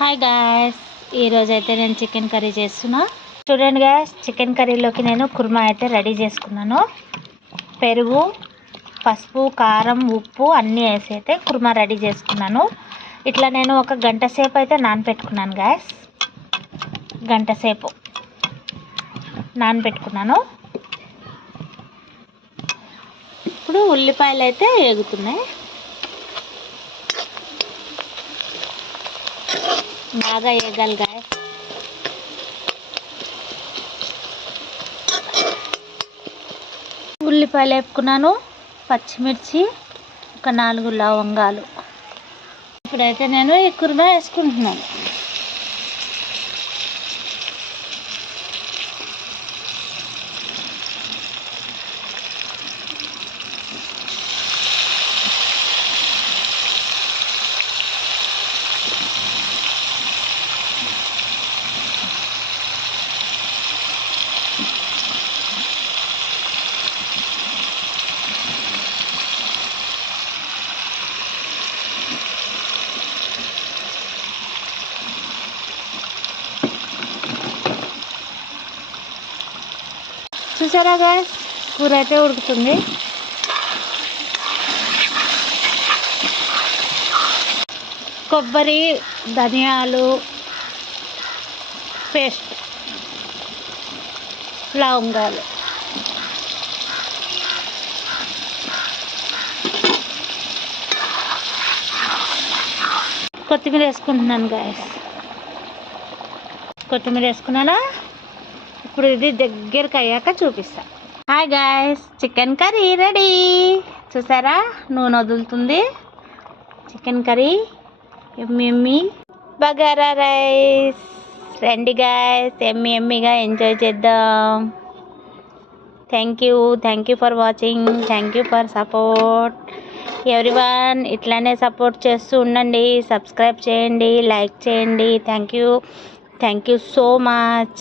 Hi guys, ఈరోజు అయితే నేను చికెన్ కర్రీ చేస్తున్నా. చూడండి గాయస్, చికెన్ కర్రీలోకి నేను కుర్మా అయితే రెడీ చేసుకున్నాను. పెరుగు, పసుపు, కారం, ఉప్పు అన్నీ వేసి అయితే కుర్మా రెడీ చేసుకున్నాను. ఇట్లా నేను ఒక గంట సేపు అయితే నానబెట్టుకున్నాను గాయస్. గంట సేపు నానబెట్టుకున్నాను. ఇప్పుడు ఉల్లిపాయలు అయితే వేగుతున్నాయి. బాగా వేగాలి గాయస్. ఉల్లిపాయలు వేపుకున్నాను, పచ్చిమిర్చి, ఒక 4 లవంగాలు. ఇప్పుడైతే నేను ఈ కుర్మా వేసుకుంటున్నాను. చూసారా గాయస్, కూర అయితే ఉడుకుతుంది. కొబ్బరి, ధనియాలు పేస్ట్, లవంగాలు, కొత్తిమీర వేసుకుంటున్నాను గాయస్. కొత్తిమీర వేసుకున్నానా? ఇప్పుడు ఇది దగ్గరికి అయ్యాక చూపిస్తా. Hi guys, chicken curry ready. చూసారా, నూనె వదులుతుంది. చికెన్ కర్రీ ఎమ్మి బగారా రైస్. రండి గాయస్, ఎమ్మిగా ఎంజాయ్ చేద్దాం. Thank you for watching. Thank you for support everyone. ఇట్లానే సపోర్ట్ చేస్తూ ఉండండి. సబ్స్క్రైబ్ చేయండి, లైక్ చేయండి. Thank you so much.